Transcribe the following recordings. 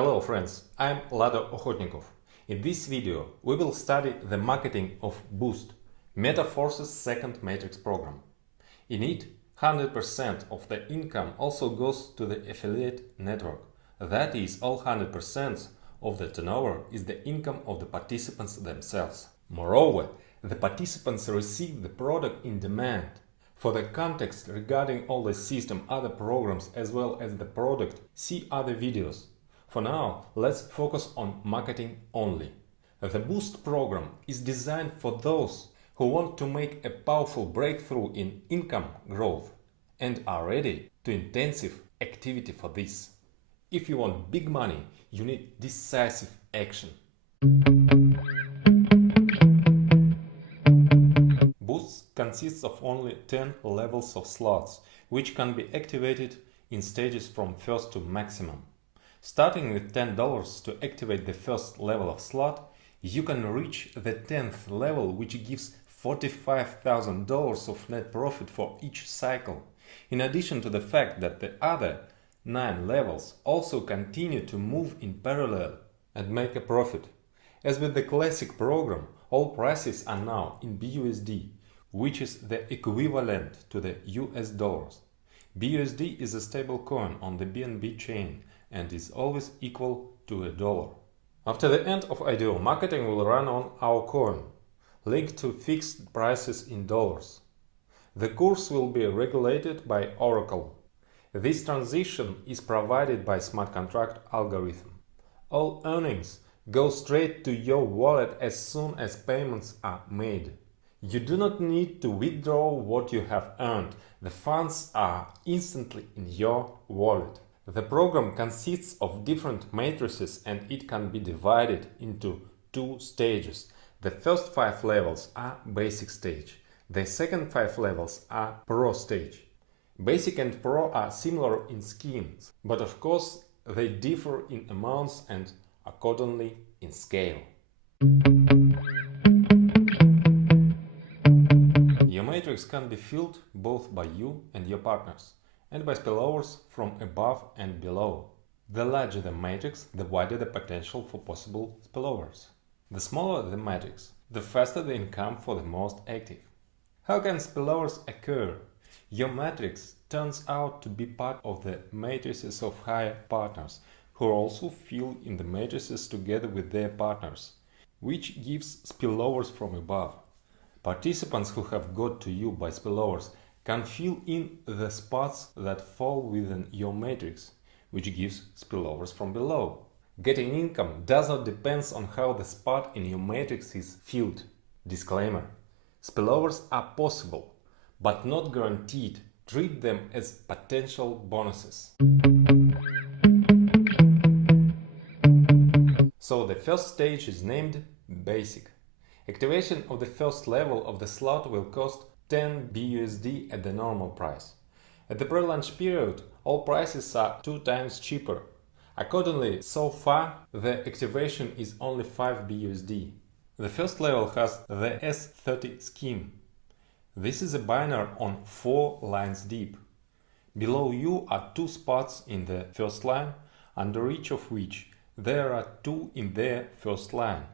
Hello friends, I'm Lado Okhotnikov. In this video we will study the marketing of Boost, MetaForce's second matrix program. In it, 100% of the income also goes to the affiliate network. That is, all 100% of the turnover is the income of the participants themselves. Moreover, the participants receive the product in demand. For the context regarding all the system, other programs as well as the product, see other videos. For now, let's focus on marketing only. The Boost program is designed for those who want to make a powerful breakthrough in income growth and are ready to intensive activity for this. If you want big money, you need decisive action. Boost consists of only 10 levels of slots, which can be activated in stages from first to maximum. Starting with $10 to activate the first level of slot, you can reach the 10th level, which gives $45,000 of net profit for each cycle, in addition to the fact that the other 9 levels also continue to move in parallel and make a profit. As with the classic program, all prices are now in BUSD, which is the equivalent to the US dollars. BUSD is a stable coin on the BNB chain and is always equal to a dollar. After the end of IDO, marketing will run on our coin, linked to fixed prices in dollars. The course will be regulated by Oracle. This transition is provided by smart contract algorithm. All earnings go straight to your wallet as soon as payments are made. You do not need to withdraw what you have earned. The funds are instantly in your wallet. The program consists of different matrices and it can be divided into 2 stages. The first 5 levels are basic stage. The second 5 levels are pro stage. Basic and pro are similar in schemes, but of course they differ in amounts and accordingly in scale. Your matrix can be filled both by you and your partners, and by spillovers from above and below. The larger the matrix, the wider the potential for possible spillovers. The smaller the matrix, the faster the income for the most active. How can spillovers occur? Your matrix turns out to be part of the matrices of higher partners, who also fill in the matrices together with their partners, which gives spillovers from above. Participants who have got to you by spillovers can fill in the spots that fall within your matrix, which gives spillovers from below. Getting income does not depend on how the spot in your matrix is filled. Disclaimer: spillovers are possible, but not guaranteed. Treat them as potential bonuses. So the first stage is named Basic. Activation of the first level of the slot will cost 10 BUSD at the normal price. At the pre-launch period, all prices are 2 times cheaper. Accordingly, so far, the activation is only 5 BUSD. The first level has the S30 scheme. This is a binary on 4 lines deep. Below you are 2 spots in the first line, under each of which there are 2 in their first line.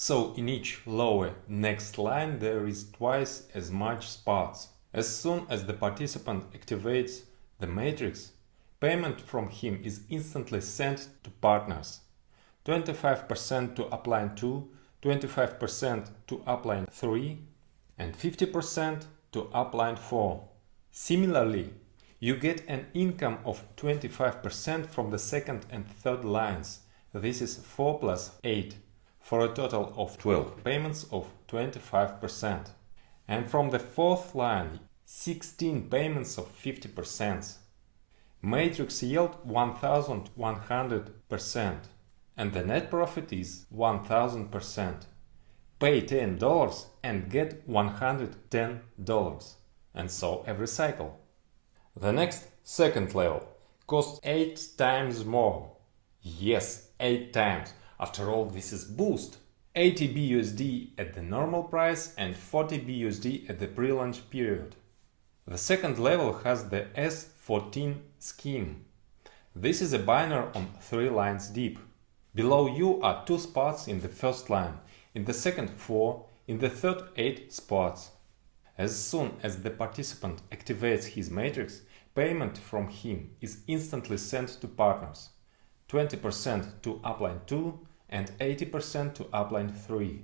So in each lower next line there is twice as much spots. As soon as the participant activates the matrix, payment from him is instantly sent to partners. 25% to upline 2, 25% to upline 3 and 50% to upline 4. Similarly, you get an income of 25% from the second and third lines. This is 4 plus 8. For a total of 12 payments of 25%. And from the fourth line, 16 payments of 50%. Matrix yield 1100% and the net profit is 1000%. Pay $10 and get $110, and so every cycle. The next, second level, costs 8 times more. Yes, 8 times. After all, this is Boost. 80 BUSD at the normal price and 40 BUSD at the pre-launch period. The second level has the S14 scheme. This is a binary on 3 lines deep. Below you are 2 spots in the first line, in the second 4, in the third 8 spots. As soon as the participant activates his matrix, payment from him is instantly sent to partners, 20% to upline 2 and 80% to upline 3.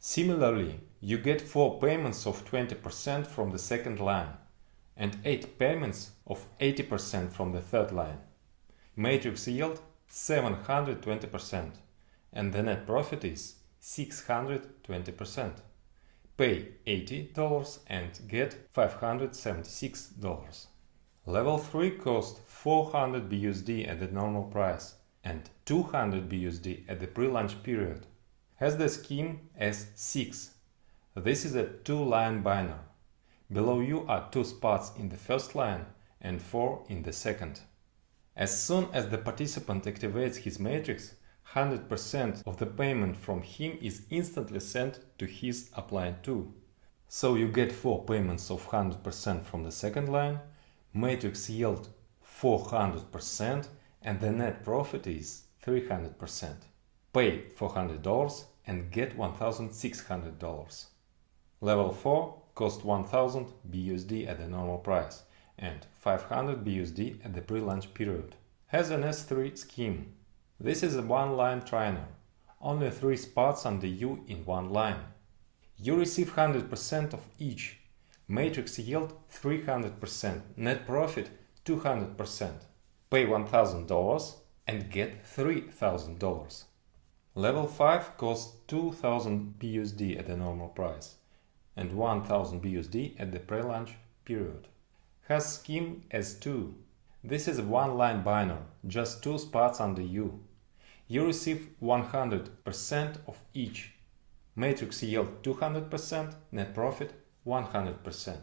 Similarly, you get 4 payments of 20% from the second line and 8 payments of 80% from the third line. Matrix yield 720% and the net profit is 620%. Pay $80 and get $576. Level 3 cost 400 BUSD at the normal price and 200 BUSD at the pre-launch period. Has the scheme as 6. This is a 2-line binary. Below you are 2 spots in the first line and 4 in the second. As soon as the participant activates his matrix, 100% of the payment from him is instantly sent to his upline 2. So you get 4 payments of 100% from the second line, matrix yield 400% and the net profit is 300%. Pay $400 and get $1,600. Level 4 cost 1000 BUSD at the normal price and 500 BUSD at the pre-launch period. Has an S3 scheme. This is a 1-line trainer, only 3 spots under you in 1 line. You receive 100% of each. Matrix yield 300%, net profit 200%. Pay $1,000 and get $3,000. Level 5 costs 2000 BUSD at the normal price and 1000 BUSD at the pre-launch period. Has scheme S2. This is a 1-line binary, just 2 spots under you. You receive 100% of each. Matrix yield 200%, net profit 100%.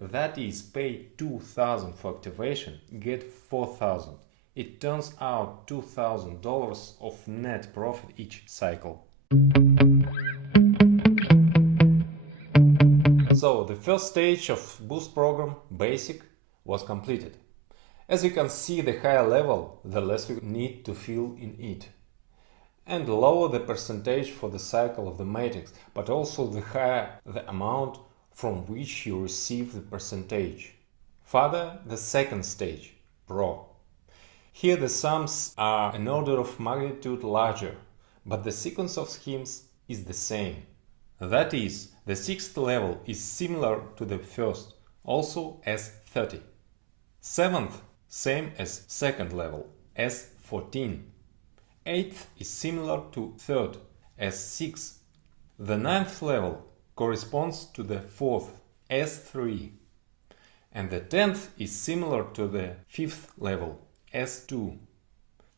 That is, pay 2000 for activation, get 4000. It turns out $2,000 of net profit each cycle. So the first stage of Boost program, Basic, was completed. As you can see, the higher level, the less you need to fill in it. And lower the percentage for the cycle of the matrix, but also the higher the amount from which you receive the percentage. Further, the second stage, Pro. Here the sums are an order of magnitude larger, but the sequence of schemes is the same. That is, the 6th level is similar to the first, also as 30. 7th, same as 2nd level, as 14. 8th is similar to 3rd, as 6. The 9th level corresponds to the 4th, as 3. And the 10th is similar to the 5th level, as 2.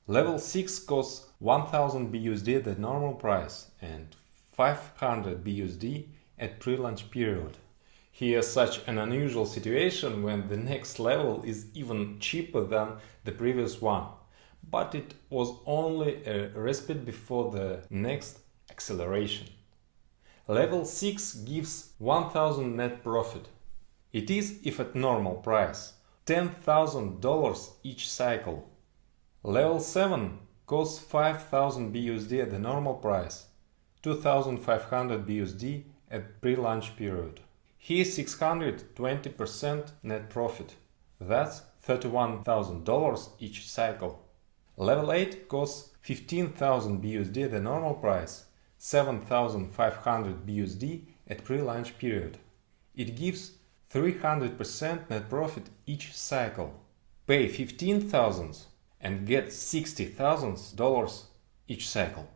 Level 6 costs 1000 BUSD at the normal price and 500 BUSD at pre-launch period. Here's such an unusual situation when the next level is even cheaper than the previous one, but it was only a respite before the next acceleration. Level 6 gives 1000 net profit. It is, if at normal price, $10,000 each cycle. Level 7 costs 5000 BUSD at the normal price, 2500 BUSD at pre-launch period. Here 620% net profit. That's $31,000 each cycle. Level 8 costs 15,000 BUSD at the normal price, 7,500 BUSD at pre-launch period. It gives 300% net profit each cycle. Pay 15,000 and get $60,000 each cycle.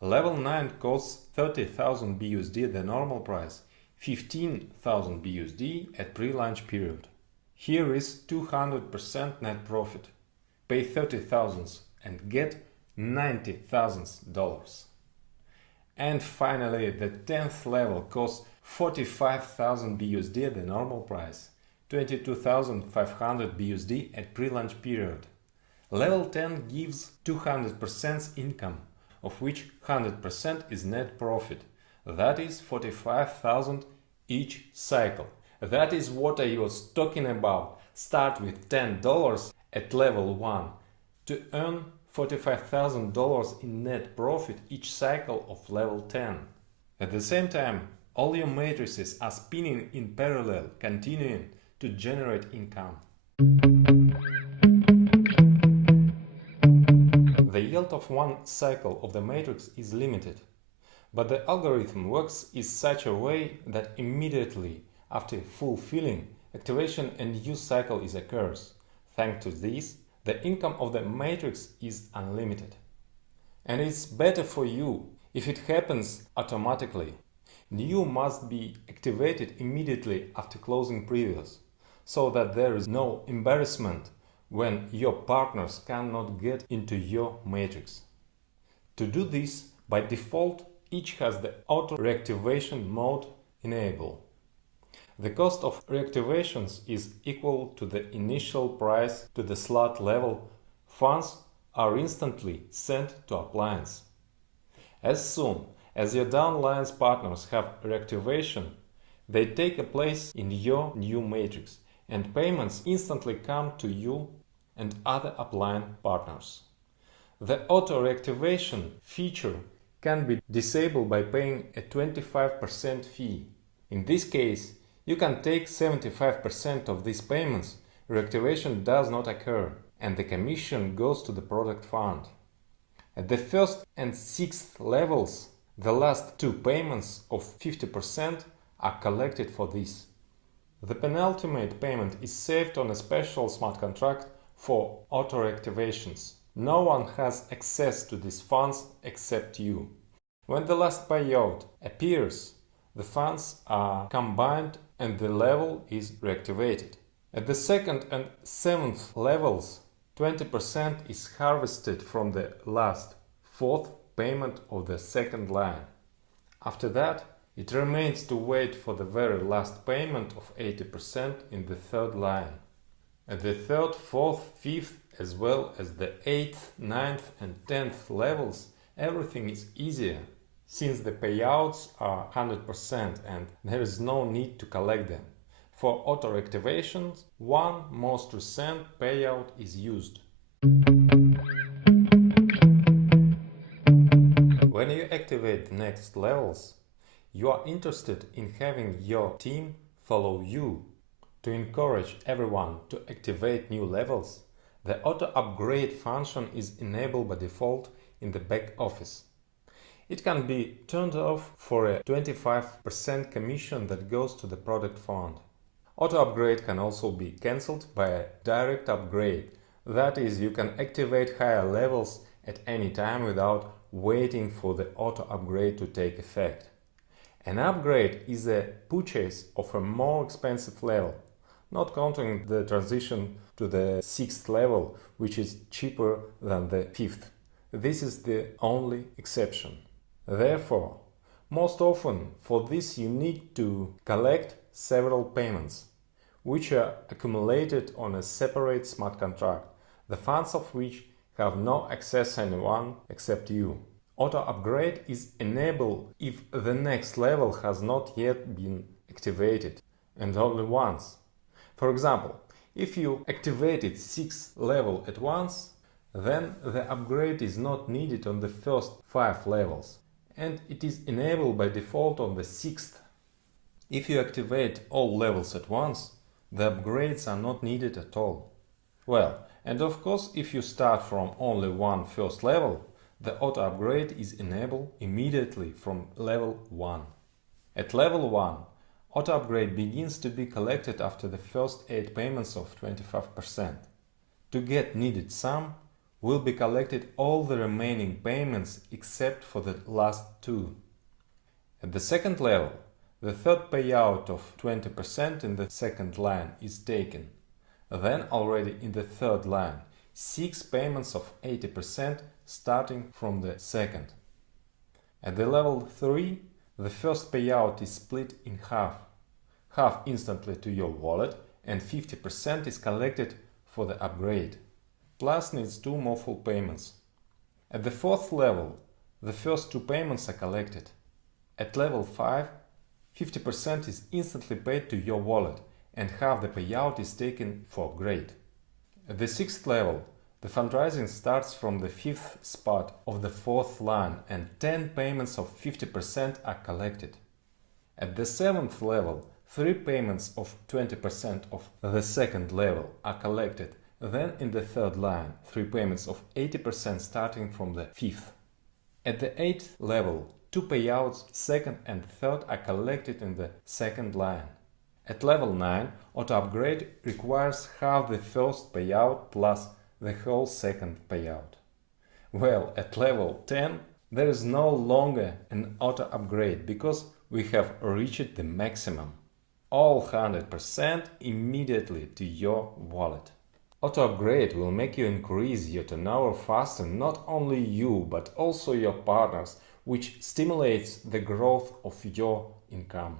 Level 9 costs 30,000 BUSD at the normal price, 15,000 BUSD at pre-launch period. Here is 200% net profit. Pay 30,000 and get $90,000. And finally, the 10th level costs 45,000 BUSD at the normal price, 22,500 BUSD at pre-launch period. Level 10 gives 200% income, of which 100% is net profit. That is 45,000 each cycle. That is what I was talking about. Start with $10 at level 1 to earn $45,000 in net profit each cycle of level 10. At the same time, all your matrices are spinning in parallel, continuing to generate income. The yield of one cycle of the matrix is limited, but the algorithm works in such a way that immediately after fulfilling activation a new cycle occurs. Thanks to this, the income of the matrix is unlimited. And it's better for you if it happens automatically. New must be activated immediately after closing previous, so that there is no embarrassment when your partners cannot get into your matrix. To do this, by default, each has the auto reactivation mode enabled. The cost of reactivations is equal to the initial price to the slot level. Funds are instantly sent to appliance. As soon as your downline's partners have reactivation, they take a place in your new matrix, and payments instantly come to you and other upline partners. The auto reactivation feature can be disabled by paying a 25% fee. In this case, you can take 75% of these payments. Reactivation does not occur, and the commission goes to the product fund. At the first and sixth levels, the last two payments of 50% are collected for this. The penultimate payment is saved on a special smart contract for auto-reactivations. No one has access to these funds except you. When the last payout appears, the funds are combined and the level is reactivated. At the second and seventh levels, 20% is harvested from the last fourth payment of the second line. After that, it remains to wait for the very last payment of 80% in the third line. At the third, fourth, fifth, as well as the 8th, 9th and 10th levels, everything is easier, since the payouts are 100% and there is no need to collect them. For auto-reactivations, one most recent payout is used. When you activate the next levels, you are interested in having your team follow you. To encourage everyone to activate new levels, the auto-upgrade function is enabled by default in the back office. It can be turned off for a 25% commission that goes to the product fund. Auto-upgrade can also be cancelled by a direct upgrade. That is, you can activate higher levels at any time without waiting for the auto-upgrade to take effect. An upgrade is a purchase of a more expensive level, not counting the transition to the 6th level, which is cheaper than the 5th. This is the only exception. Therefore, most often for this you need to collect several payments, which are accumulated on a separate smart contract, the funds of which have no access to anyone except you. Auto-upgrade is enabled if the next level has not yet been activated, and only once. For example, if you activated 6th level at once, then the upgrade is not needed on the first 5 levels, and it is enabled by default on the 6th. If you activate all levels at once, the upgrades are not needed at all. Well, and of course, if you start from only one first level, the auto-upgrade is enabled immediately from level 1. At level 1, auto-upgrade begins to be collected after the first 8 payments of 25%. To get needed sum, will be collected all the remaining payments except for the last 2. At the second level, the third payout of 20% in the second line is taken. Then already in the third line, 6 payments of 80% starting from the second. At the level 3, the first payout is split in half instantly to your wallet, and 50% is collected for the upgrade, plus needs 2 more full payments. At the fourth level, the first 2 payments are collected. At level 5, 50% is instantly paid to your wallet, and half the payout is taken for upgrade. At the 6th level, the fundraising starts from the 5th spot of the 4th line and 10 payments of 50% are collected. At the 7th level, 3 payments of 20% of the 2nd level are collected. Then in the 3rd line, 3 payments of 80% starting from the 5th. At the 8th level, 2 payouts 2nd and 3rd are collected in the 2nd line. At level 9, auto upgrade requires half the first payout plus the whole 2nd payout. Well, at level 10, there is no longer an auto upgrade because we have reached the maximum. All 100% immediately to your wallet. Auto upgrade will make you increase your turnover faster, not only you but also your partners, which stimulates the growth of your income.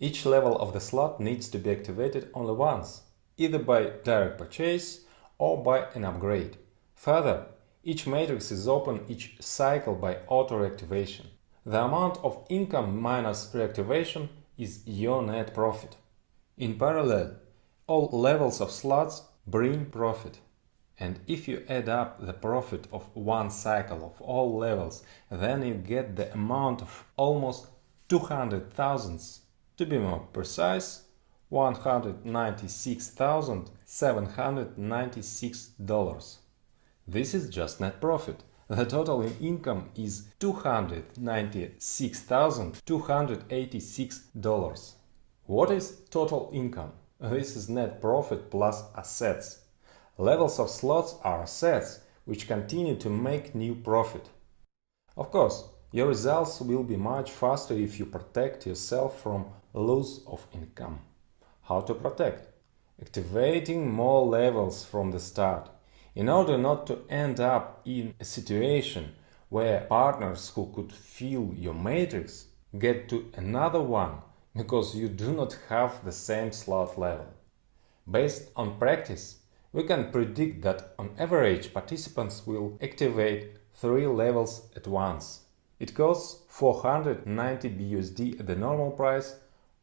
Each level of the slot needs to be activated only once, either by direct purchase or by an upgrade. Further, each matrix is open each cycle by auto reactivation. The amount of income minus reactivation is your net profit. In parallel, all levels of slots bring profit. And if you add up the profit of one cycle of all levels, then you get the amount of almost 200,000. To be more precise, $196,796. This is just net profit. The total in income is $296,286. What is total income? This is net profit plus assets. Levels of slots are assets, which continue to make new profit. Of course, your results will be much faster if you protect yourself from loss of income. How to protect? Activating more levels from the start. In order not to end up in a situation where partners who could fill your matrix get to another one because you do not have the same slot level. Based on practice, we can predict that on average participants will activate 3 levels at once. It costs 490 BUSD at the normal price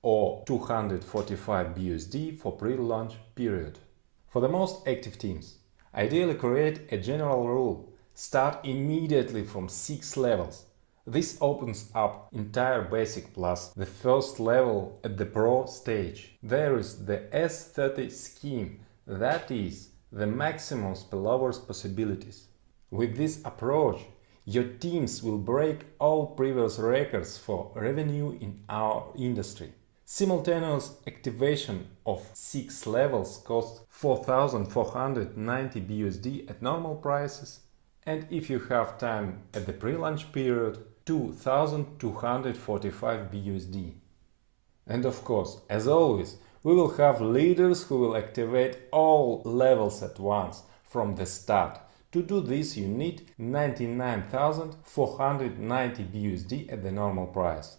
or 245 BUSD for pre-launch period. For the most active teams, ideally create a general rule: start immediately from 6 levels. This opens up entire basic plus the first level at the pro stage. There is the S30 scheme, that is the maximum spillovers possibilities. With this approach, your teams will break all previous records for revenue in our industry. Simultaneous activation of 6 levels costs 4,490 BUSD at normal prices, and if you have time at the pre-launch period, 2,245 BUSD. And of course, as always, we will have leaders who will activate all levels at once from the start. To do this, you need 99,490 BUSD at the normal price.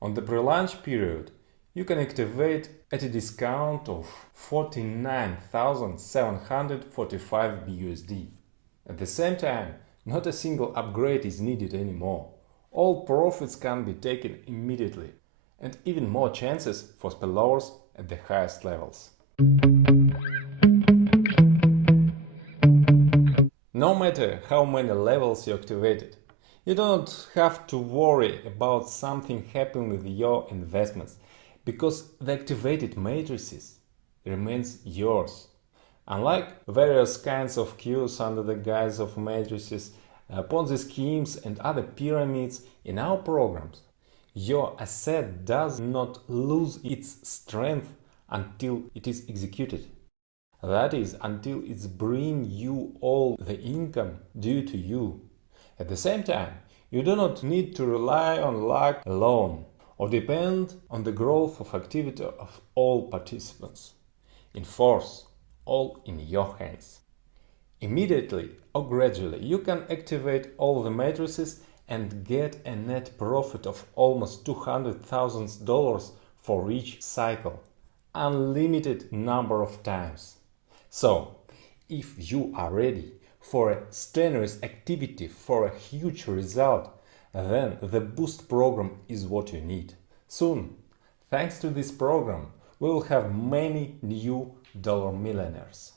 On the pre-launch period, you can activate at a discount of 49,745 BUSD. At the same time, not a single upgrade is needed anymore. All profits can be taken immediately, and even more chances for spillovers at the highest levels. No matter how many levels you activated, you don't have to worry about something happening with your investments, because the activated matrices remains yours. Unlike various kinds of queues under the guise of matrices, Ponzi schemes and other pyramids in our programs, your asset does not lose its strength until it is executed. That is, until it's bringing you all the income due to you. At the same time, you do not need to rely on luck alone or depend on the growth of activity of all participants. In force, all in your hands. Immediately or gradually, you can activate all the matrices and get a net profit of almost $200,000 for each cycle, unlimited number of times. So, if you are ready for a strenuous activity for a huge result, then the Boost program is what you need. Soon, thanks to this program, we will have many new dollar millionaires.